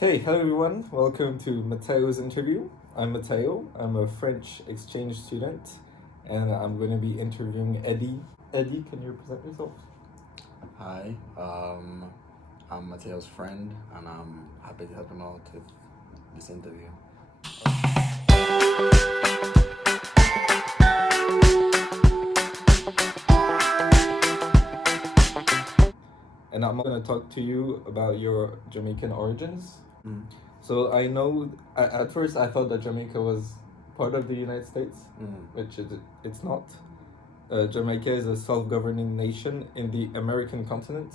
Hey, hello everyone. Welcome to Mateo's interview. I'm Mateo. I'm a French exchange student, and I'm going to be interviewing Eddy. Eddy, can you present yourself? Hi, I'm Mateo's friend, and I'm happy to help him out with this interview. And I'm going to talk to you about your Jamaican origins. Mm. So I know, at first I thought that Jamaica was part of the United States, which it's not. Jamaica is a self-governing nation in the American continent.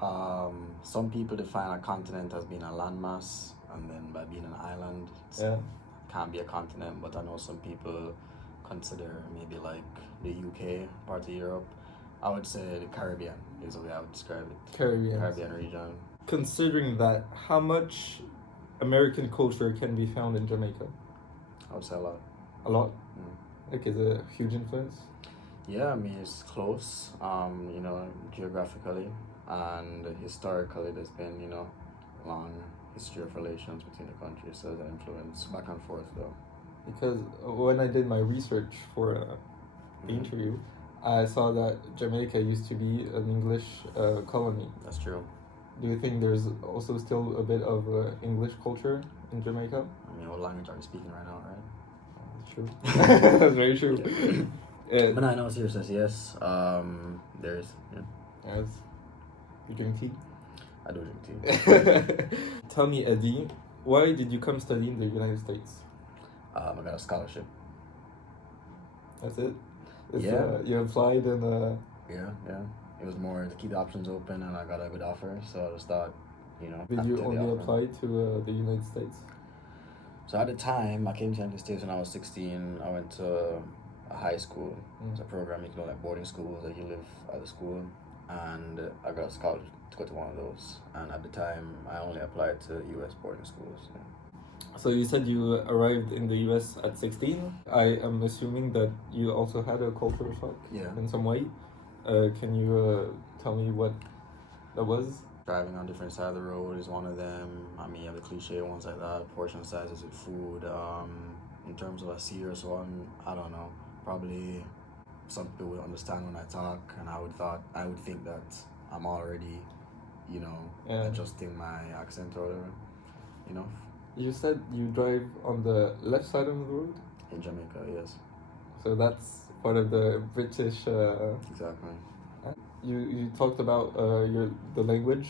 Some people define a continent as being a landmass, and then by being an island, it can't be a continent. But I know some people consider maybe like the UK part of Europe. I would say the Caribbean is the way I would describe it. Caribbean region. Considering that, how much American culture can be found in Jamaica? I would say a lot. A lot? Mm. Like, is it a huge influence? Yeah, I mean, it's close, geographically, and historically there's been, long history of relations between the countries, so there's an influence back and forth though. Because when I did my research for the interview, I saw that Jamaica used to be an English colony. That's true. Do you think there's also still a bit of English culture in Jamaica? I mean, what language are we speaking right now, right? That's true. That's very true. But I know seriousness, yes. There's, yeah. Yes. You drink tea? I do drink tea. Tell me, Eddy, why did you come study in the United States? I got a scholarship. That's it? Yeah. You applied and... Yeah. It was more to keep the options open, and I got a good offer, so I just thought, Did you only apply to the United States? So at the time, I came to the United States when I was 16. I went to a high school. It's a program, you can go like boarding schools, that you live at the school. And I got a scholarship to go to one of those. And at the time, I only applied to U.S. boarding schools. Yeah. So you said you arrived in the U.S. at 16. I am assuming that you also had a cultural shock in some way. Can you tell me what that was? Driving on different sides of the road is one of them. I mean, you have the cliche ones like that, portion sizes with food. In terms of a serious one, I don't know. Probably some people would understand when I talk, and I would think that I'm already, adjusting my accent or whatever, You said you drive on the left side of the road? In Jamaica, yes. So that's part of the British... Exactly. You talked about the language.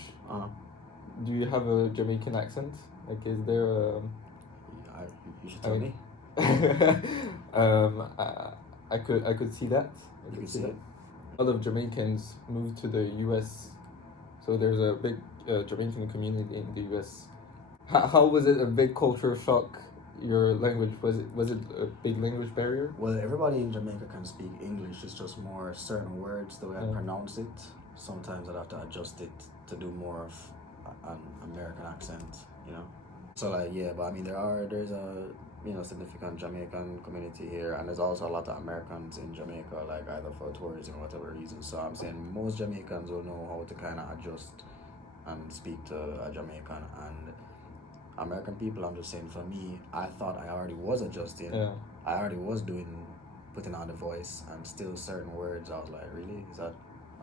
Do you have a Jamaican accent? Like, is there a... You should tell me. I could see that. You could see it. A lot of Jamaicans moved to the U.S., so there's a big Jamaican community in the U.S. How was it a big culture shock? Your language, was it a big language barrier? Well, everybody in Jamaica can speak English. It's just more certain words, the way I pronounce it. Sometimes I'd have to adjust it to do more of an American accent, So but I mean there's a significant Jamaican community here, and there's also a lot of Americans in Jamaica, like either for tourism or whatever reason. So I'm saying most Jamaicans will know how to kind of adjust and speak to a Jamaican, and American people, I'm just saying, for me, I thought I already was adjusting. Yeah. I already was putting on the voice, and still certain words, I was like, really? Is that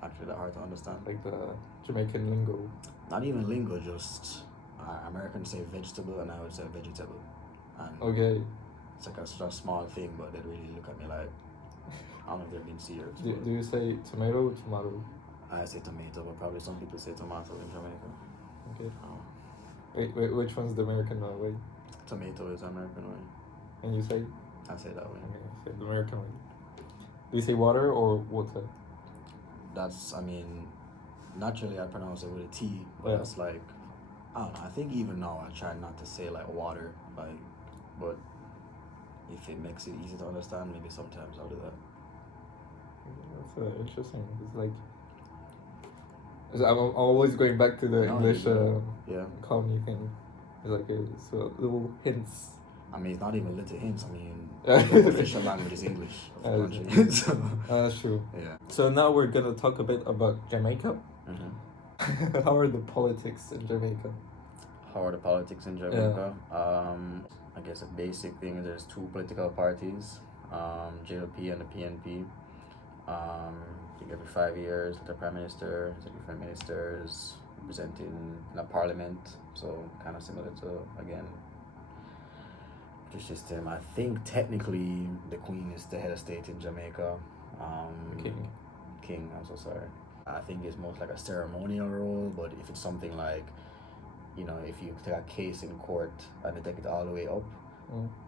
actually that hard to understand? Like the Jamaican lingo? Not even lingo, just Americans say vegetable, and I would say vegetable. And okay. It's like a small thing, but they really look at me like, I don't know if they're being serious. Do you say tomato or tomato? I say tomato, but probably some people say tomato in Jamaica. Okay. Wait, which one's the American way? Tomato is the American way. And you say? I say that way. Okay, I say the American way. Do you say water or water? That's, naturally I pronounce it with a T, but that's like, I don't know, I think even now I try not to say like water, but if it makes it easy to understand, maybe sometimes I'll do that. That's interesting. It's like, I'm always going back to the English colony thing. It's like little hints. I mean, it's not even little hints. The official language is English of the country. That's true. Yeah. So now we're gonna talk a bit about Jamaica. How are the politics in Jamaica? How are the politics in Jamaica? I guess a basic thing is there's two political parties, JLP and the PNP. I think every 5 years, the prime minister, the different ministers representing in a parliament. So kind of similar to again British system. I think technically the Queen is the head of state in Jamaica. King. King. I'm so sorry. I think it's most like a ceremonial role, but if it's something like, if you take a case in court and they take it all the way up,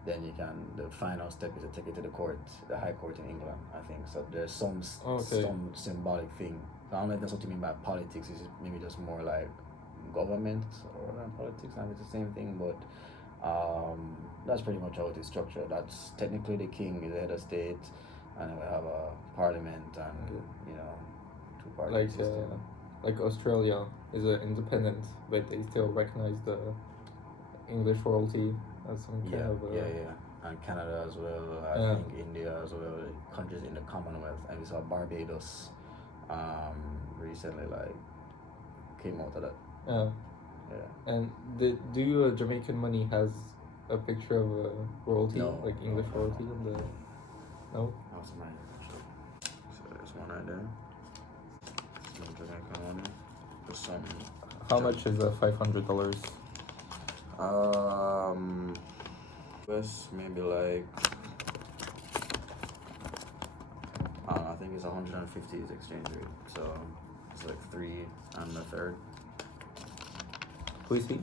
then the final step is to take it to the High Court in England, I think. So there's some symbolic thing. I don't know if that's what you mean by politics. Is it maybe just more like government or politics? Maybe it's the same thing, but that's pretty much how it is structured. That's technically the king is the head of state, and then we have a parliament and two parties. Like Australia is independent, but they still recognize the English royalty as some kind of. And Canada as well. I think India as well. Countries in the Commonwealth, and we saw Barbados recently came out of that. Yeah. And do Jamaican money has a picture of royalty, like English royalty in the? No. That's mine actually. So there's one right there. Some Jamaican money. There's some. How much is $500? US maybe like I don't know, I think it's 150 is exchange rate, so it's like 3 and a third. Who is he?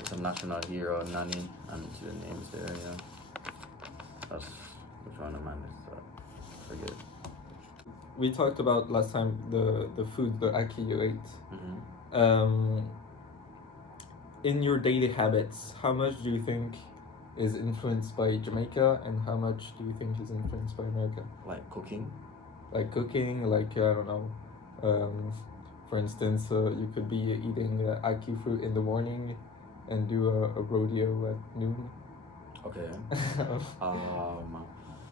It's a national hero, Nani, and the name's there. That's which one the man is. Forget. We talked about last time the food, the ackee you ate. Mm-hmm. In your daily habits, how much do you think is influenced by Jamaica, and how much do you think is influenced by America? Like cooking? Like cooking, I don't know. For instance, you could be eating ackee fruit in the morning and do a rodeo at noon. Okay.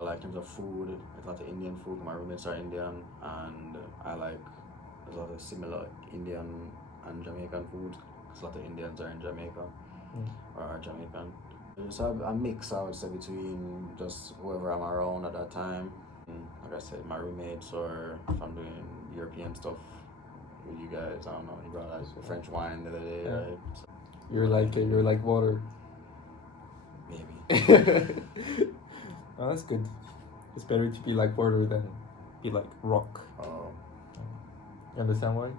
Like in terms of food, it's a lot of Indian food. My roommates are Indian, and I like a lot of similar Indian and Jamaican food. A lot of Indians are in Jamaica or are Jamaican. So a mix, I would say, between just whoever I'm around at that time. Like I said, my roommates, or if I'm doing European stuff with you guys. I don't know. You brought like French wine the other day, right? So, you're like water. Maybe. Oh, that's good. It's better to be like water than be like rock. Oh. You understand why?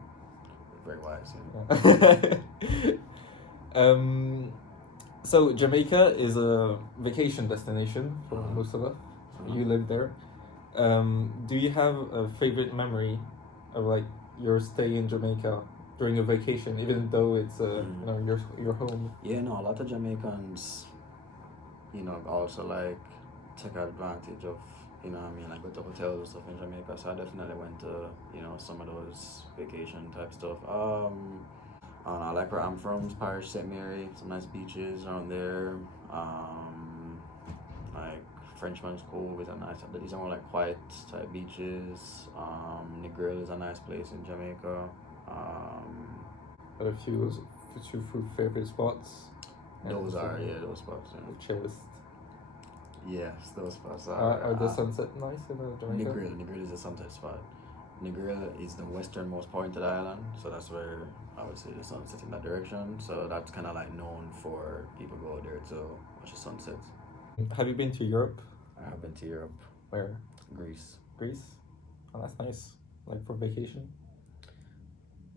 Very wise, yeah. So Jamaica is a vacation destination for most of us. You live there. Do you have a favorite memory of like your stay in Jamaica during a vacation, even though it's your home? Yeah, no, a lot of Jamaicans, also like take advantage of, like go to hotels and stuff in Jamaica. So I definitely went to, some of those vacation type stuff. I like where I'm from, Parish St. Mary, some nice beaches around there. Like Frenchman's Cove is a nice, these are more like quiet type beaches. Negril is a nice place in Jamaica. But a few favorite spots. Those spots. Yeah. The chillest. Yes, those spots are the sunset nice in Jamaica? Negril is a sunset spot. Negril is the westernmost point of the island, so that's where I would say the sun sets in that direction. So that's kind of like known for people go there to watch the sunset. Have you been to Europe? I have been to Europe. Where? Greece. Greece? Oh, that's nice. Like for vacation?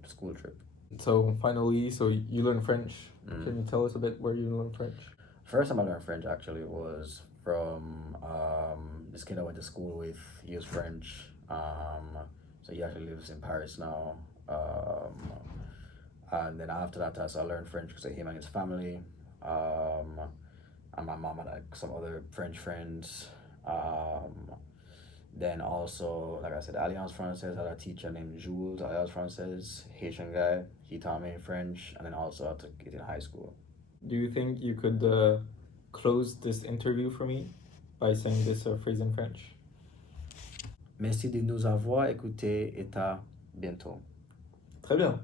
School trip. So finally, you learn French. Can you tell us a bit where you learn French? First time I learned French actually was from this kid I went to school with. He was French. So he actually lives in Paris now. And then after that, I learned French because of him and his family. And my mom had like some other French friends. Then also, like I said, Alliance Française had a teacher named Jules, Alliance Française, Haitian guy. He taught me French, and then also I took it in high school. Do you think you could close this interview for me by saying this phrase in French? Merci de nous avoir écoutés et à bientôt. Très bien.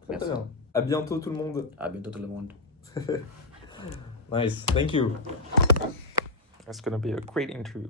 Très, Merci. très bien. À bientôt tout le monde. À bientôt tout le monde. Nice. Thank you. That's gonna be a great interview.